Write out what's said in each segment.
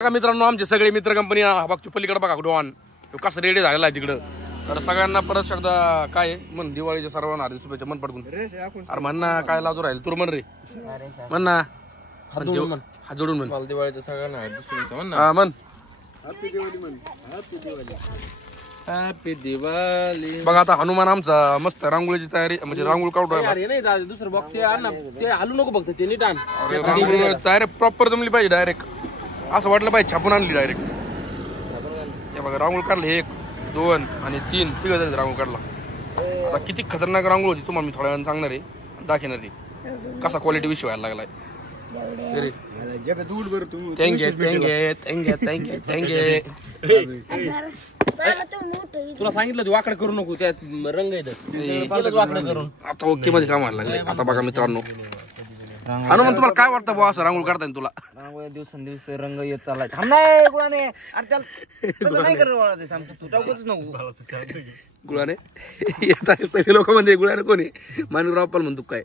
बघा मित्रांनो, आमचे सगळे मित्र कंपनी बघतो पलीकडे बघा डॉन कसं रेडी झालेला आहे तिकडं. तर सगळ्यांना परत एकदा काय म्हण दिवाळीच्या सर्वांना हार्दिक शुभेच्छा. मन पडकून अरे म्हणणं काय लाजू राहील तू म्हण रे म्हण ना हात जोडून म्हण दिवाळीच्या सगळ्यांना हार्दिक शुभेच्छा म्हण ना म्हण हॅपी दिवाळी म्हण हॅपी दिवाळी. बघा आता हनुमान आमचा मस्त रांगोळीची तयारी म्हणजे रांगोळी काढू राहिला. दुसरं बॉक्स ते हलू नको बघतो ते नीट आण. रांगोळी डायरेक्ट प्रॉपर जमली पाहिजे. डायरेक्ट असं वाटलं पाहिजे छापून आणली डायरेक्ट. हे बघा रांगोळी काढली 1 2 आणि 3 तिघ जण रांगोळी काढला. आता किती खतरनाक रांगोळी होती तुम्हाला मी थोड्या वेळानं सांगणार आहे दाखवणार आहे कसा क्वालिटी विषय व्हायला लागलाय. तुला सांगितलं तू वाकडं करू नको त्यात रंग येतात वाकडं करून. आता ओके मध्ये काम व्हायला लागले. आता बघा मित्रांनो हनुमान तुम्हाला काय वाटतं बुवा असं रांगोळी काढताय तुला? रांगोळ्या दिवसेंदिवस रंग येत चाललाय. नाही गुळाने अरे त्याला नाही करत नको गुळाने येत आहे सगळे लोक म्हणते गुळाने कोणी माणूराव पण म्हणतो काय.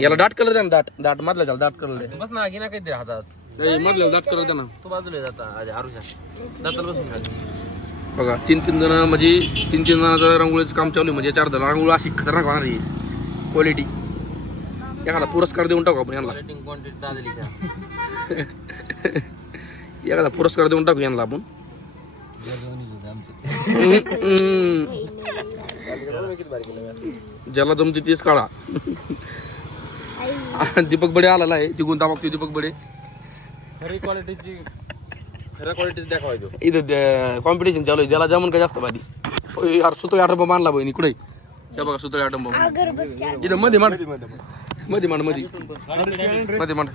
याला दाट कलर द्या ना. दाट मधल्या त्याला दाट कलर द्या. बस ना घे ना काहीतरी हातात मधल्या दाट कलर द्या ना. तू बाजूला जाता आरुषा दाताला बसून खाली. बघा 3-3 जण म्हणजे 3-3 जणांचं रांगोळीचं काम चालू आहे. म्हणजे 4 रांगोळी अशी खतरनाक होणार आहे क्वालिटी. एखादा पुरस्कार देऊन टाकू आपण यांना. एखादा पुरस्कार देऊन टाकू यांना आपण. ज्याला जमते तेच काढा. दीपक बडे आलेला आहे तिकून बघतो. दीपक बडे खऱ्या क्वालिटीची दाखवायचो. इथं कॉम्पिटिशन चालू आहे. ज्याला जमून काय जास्त पाहिजे. यार सुतळे आटंब मांडला बहिणी कुठे बघा सुतळे आटंब इथं मध्ये मांड मध्ये मांड मध्ये मांड मध्ये मांडा.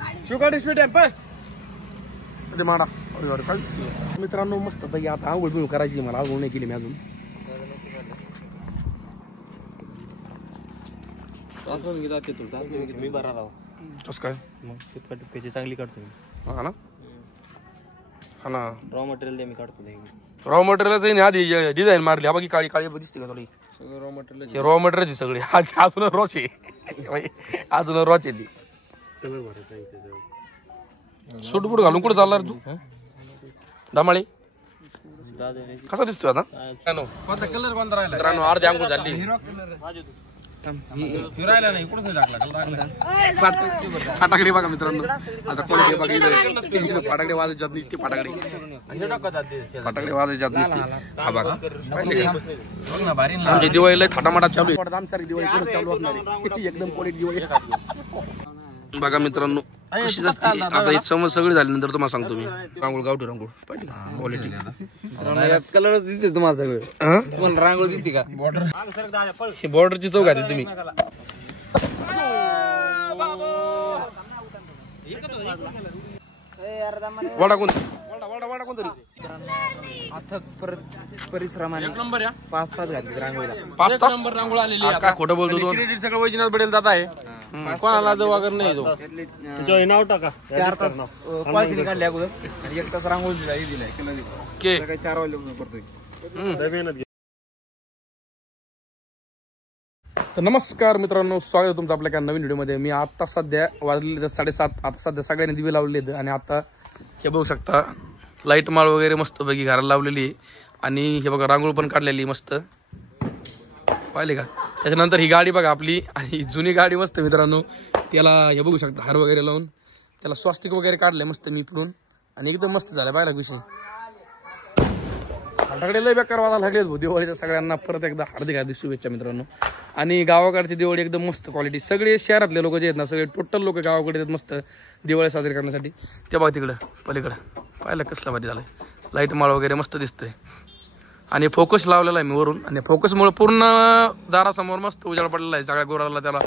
मित्रांनो मस्त पैकी आता आंघोळ बिंघोळ करायची. मला आंघोळ नाही केली मी अजून. मी बरा राव कसं काय मग पेची चांगली काढतो मी. हा ना हा ना. रॉ मटेरियल दे मी काढतो. रॉ मटेरियल आधी डिझाईन मारली हा बघी काळी काळी दिसते का थोडी. सगळं रॉ मटेरियल रॉ मटेरियलची सगळी अजून रॉच आहे. अजून रॉच आहे ती. सूट बूट घालून कुठे चालणार तू धमाळे कसा दिसतोय आता? कोणता कलर कोणता राहिला? मित्रांनो अर्धी आंघोळ झाली. फिरायला नाही कुठे टाकला फाटाकडे बघा मित्रांनो. आता कोणी बघा फाटाकडे वाजत जात नाही. फाटाकडे वाजत जात नसते. हा बघा आमची दिवाळीला थाटामाटा चालू आहे. आमची दिवाळी चालू असणार एकदम क्वालिटी दिवाळी. बघा मित्रांनो कशी असते. आता ही समज सगळी झाल्यानंतर तुम्हाला सांगतो मी. रांगोळ गावठी रांगोळ पाहिजे क्वालिटी कलरच दिसते तुम्हाला सगळं. तुम्हाला रांगोळ दिसते का? बॉर्डरची चौक आहे तुम्ही. वाडा कोणतरी अथक परिश्रमाने 5 तास घातले रांगोळीला. 5 तास रांगोळ आलेली. काय खोटं बोलतो तू? क्रेडिट सगळं वैजनाथ पडेल जात आहे. कोणाला जो वगैरे नाही जो नाव टाका. 4 तास क्वालिटी काढली अगोदर आणि 1 तास रांगोळी दिलाय. 4 वाजले करतोय. तर नमस्कार मित्रांनो, स्वागत आहे तुमचं आपल्या एका नवीन व्हिडिओमध्ये. मी आता सध्या वाजलेले 7:30. आता सध्या सगळ्यांनी दिवे लावलेले आहेत आणि आता हे बघू शकता लाईट माळ वगैरे मस्त पैकी घराला लावलेली आहे. आणि हे बघा रांगोळ पण काढलेली मस्त पाहिले का. त्याच्यानंतर ही गाडी बघा आपली आणि जुनी गाडी मस्त मित्रांनो. त्याला हे बघू शकता हार वगैरे लावून त्याला स्वास्तिक वगैरे काढले मस्त मी इकडून आणि एकदम मस्त झालं पाहिला विषय. फटाकडे लय बेकार वाजायला लागले दिवाळीच्या. सगळ्यांना परत एकदा हार्दिक शुभेच्छा मित्रांनो. आणि गावाकडची दिवाळी एकदम मस्त क्वालिटी. सगळे शहरातले लोक जे आहेत ना सगळे टोटल लोक गावाकडे येतात मस्त दिवाळी साजरी करण्यासाठी. ते बघा तिकडं पलीकडं पाहिलं कसलं भारी झालं. लाईट माळ वगैरे मस्त दिसतोय आणि फोकस लावलेला आहे मी वरून. आणि फोकसमुळे पूर्ण दारासमोर मस्त उजेड पडलेला आहे. सगळ्या गोराला त्याला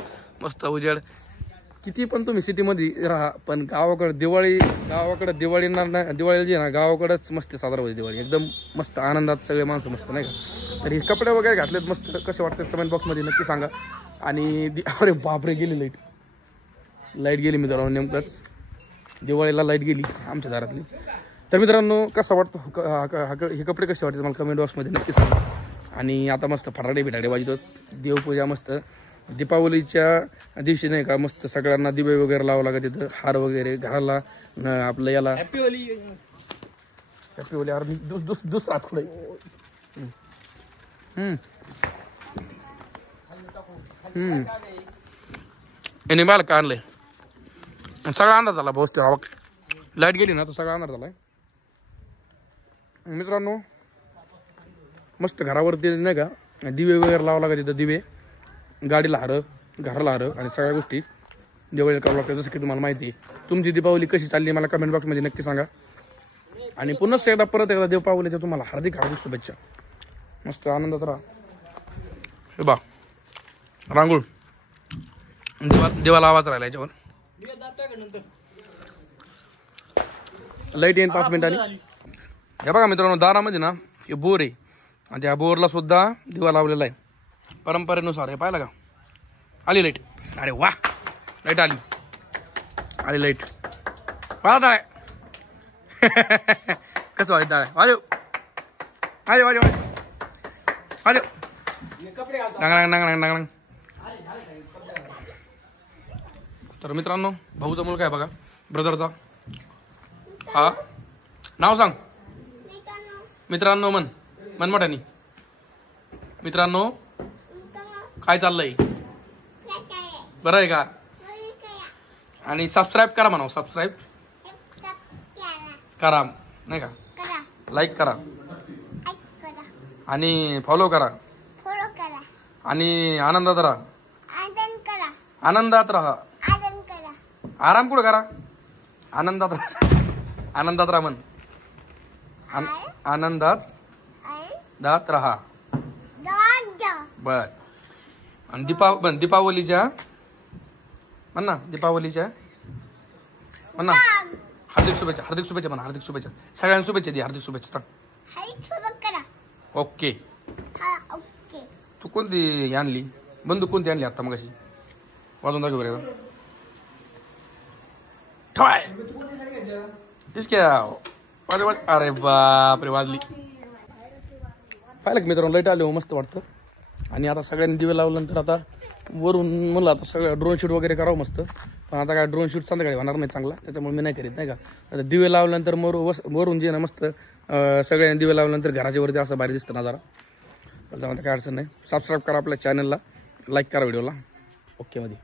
मस्त उजेड. किती पण तुम्ही सिटीमध्ये राहा पण गावाकडे दिवाळी जी आहे ना गावाकडेच मस्त साजरा होते दिवाळी. एकदम मस्त आनंदात सगळे माणसं मस्त नाही का. तर हे कपडे वगैरे घातलेत मस्त. कसे वाटतात कमेंट बॉक्समध्ये नक्की सांगा. आणि अरे बापरे गेली लाईट गेली मित्रांनो. नेमकंच दिवाळीला लाईट गेली आमच्या दारातली. तर मित्रांनो कसा वाटतो हे कपडे कसे वाटतात मला कमेंट बॉक्समध्ये नक्की सांगा. आणि आता मस्त फटाकडे बिटाकडे वाजवतो. देवपूजा मस्त दीपावलीच्या दिवशी नाही का मस्त सगळ्यांना दिवे वगैरे लावावं लागत. तिथं हार वगैरे घराला आपलं याला हॅपी होली. Happy Holy. अरे दुसरा थोडं याने मला का आणलंय सगळा अंदाज झाला भाऊ. लाईट गेली ना तर सगळा अंदाज झालाय मित्रांनो. मस्त घरावरती नाही का दिवे वगैरे लावा लागत तिथं. दिवे, गाडीला हार, घराला हार आणि सगळ्या गोष्टी दिवाळीला करावं लागतं. जसं की तुम्हाला माहिती आहे. तुमची दीपावली कशी चालली मला कमेंट बॉक्समध्ये नक्की सांगा. आणि पुन्हा एकदा परत एकदा दीपावलीच्या तुम्हाला हार्दिक शुभेच्छा. मस्त आनंदात राहा. हे बा रांगोळ देवाला आवाज राहिला याच्यावर. लाईट येईन 5 मिनिटांनी. हे बघा मित्रांनो दारामध्ये ना हे बोर आहे आणि त्या बोरला सुद्धा दिवा लावलेला आहे परंपरेनुसार. हे पाहिलं का आली लाईट. अरे वा लाईट आली लाईट. पाहा टाळे कसं वाईट टाळे वाजव वाजव वाजव वाजव नांग. तर मित्रांनो भाऊचा मुलगा आहे बघा ब्रदरचा. हा नाव सांग मित्रांनो. मन मोठ्यानी. मित्रांनो काय चाललंय बरं आहे का. आणि सबस्क्राईब करा म्हणावं. सबस्क्राईब करा नाही का. लाईक करा आणि फॉलो करा आणि आनंदात राहा. आनंदात राहा. आराम कुठं करा. आनंदात आनंदात राहा म्हण. आनंदात राहा. बर. आणि दीपावलीच्या म्हण ना. दीपावलीच्या म्हण ना. हार्दिक शुभेच्छा. हार्दिक शुभेच्छा म्हणा. हार्दिक शुभेच्छा. सगळ्यांना शुभेच्छा दे. हार्दिक शुभेच्छा. ओके. तू कोणती आणली बंदूक कोणती आणली आता मग अशी वाजून दाखव बरं. ठवाय अरे बापरे वाजली. पाहिलं की मित्रांनो लाईट आली मस्त वाटतं. आणि आता सगळ्यांनी दिवे लावल्यानंतर आता वरून म्हणलं आता सगळं ड्रोन शूट वगैरे करावं मस्त. पण आता काय ड्रोन शूट संध्याकाळी होणार नाही चांगला त्याच्यामुळे मी नाही करीत नाही का. आता दिवे लावल्यानंतर वरून जे ना मस्त सगळ्यांनी दिवे लावल्यानंतर घराच्या वरती असं भारी दिसतं नजारा. त्याच्यामध्ये काय अडचण नाही. सबस्क्राईब करा आपल्या चॅनलला. लाईक करा व्हिडिओला. ओके मध्ये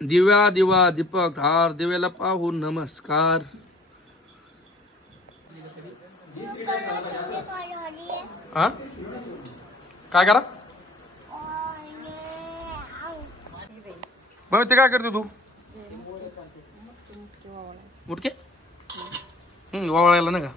दिव्या दिवा दीपक हार दिव्याला पाहून नमस्कार. हा काय करा मग ते काय करते तू उठके वावळायला नाही का.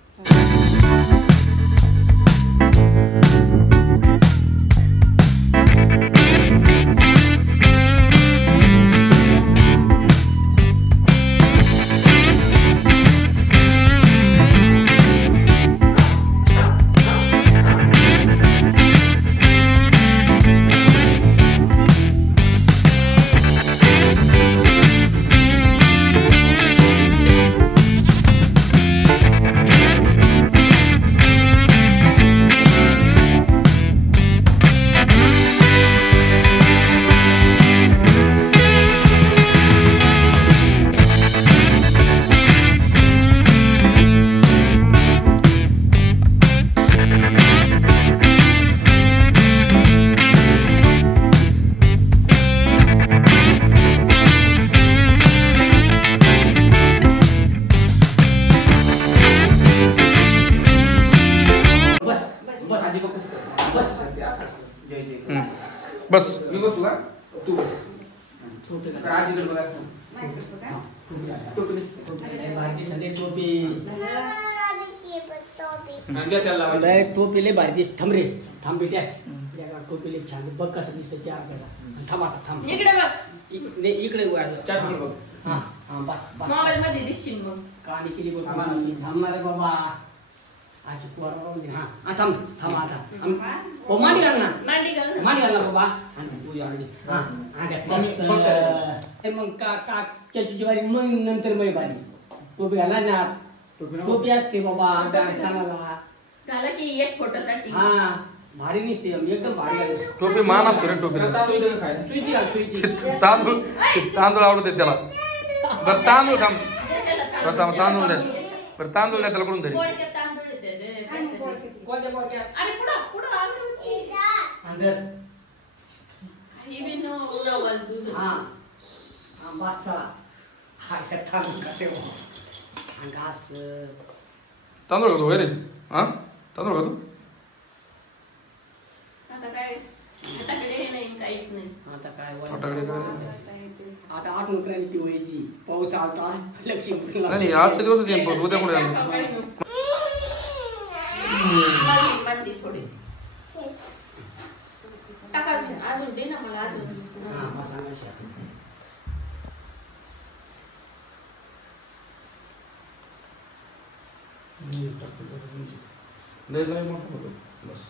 बस मी बसू का तू बस. टोपीले भारतीय थांब रे थांब बेट्या टोपीले छान बघ कसं दिसतं. चार थांब आता थांब इकडे बस मोबाईल मध्ये दिसशील मग काळी केली बघ. थांब रे बाबा आज पोरं हा थांब थांब आता ओ मांडी घाल ना बाबा. मग का चचूची बारी मग नंतर मग बारी टोपी घाला ना. टोपी असते बाबा सणाला घाला की एक फोटोसाठी. हा भारी निसते एकदम भारी. टोपी मान असतो रे. टोपी सुईची घाल सुईची. तांदूळ आवडते त्याला. बरं तांदूळ थांब तांदूळ द्या बरं तांदूळ द्या त्याला कडून तरी तांदूळ खातो रे हा तांदूळ खातो आता 8 रुपयाची दिवाळीची पाऊस आलता लक्ष्मी नाही आजच्या दिवसच येईन पाऊस उद्या कुठे येणार थोडी टाका अजून दे ना मला अजून नाही मोठं बस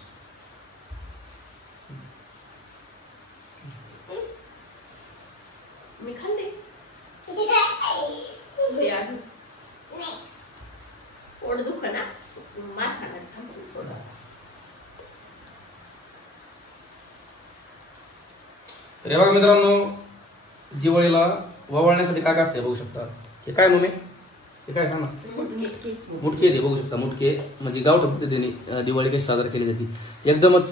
मी खाल्ली अजून पोट दुख ना मार खाणार थोडा तर बघा मित्रांनो दिवाळीला ववाळण्यासाठी काय काय असते बघू शकता हे काय नोमे हे काय खाना मुटके दे बघू शकता मुटके म्हणजे गावठी पद्धतीने दिवाळी कशी साजरी केली जाते एकदमच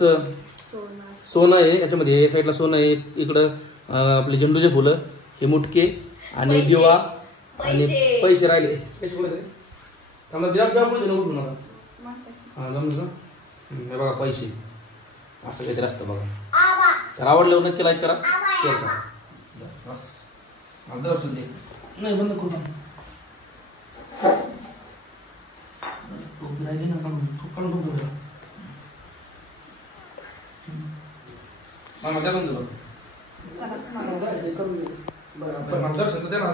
सोनं आहे याच्यामध्ये साईडला सोनं आहे इकडं आपले झेंडूचे फुलं हे मुटके आणि दिवा आणि पैसे राहिले पैसे कुठे बघा पैसे असं काहीतरी असतं बघा तर आवडल्यावर नक्की लाईक करा शेअर करा बस नाही बंद करू दर्शन द्या ना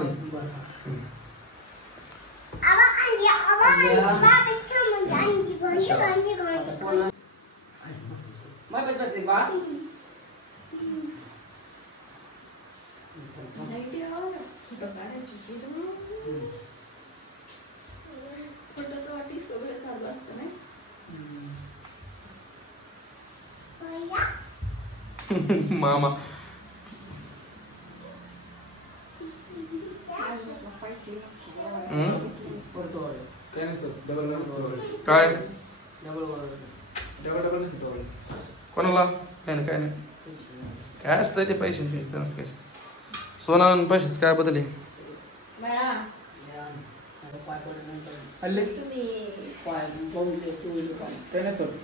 मामा काय कोणाला काय नाही काय नाही काय असतं ते पैसे नसतं काय असतं सोना आणि पैसेच काय बदल आहे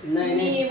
नाही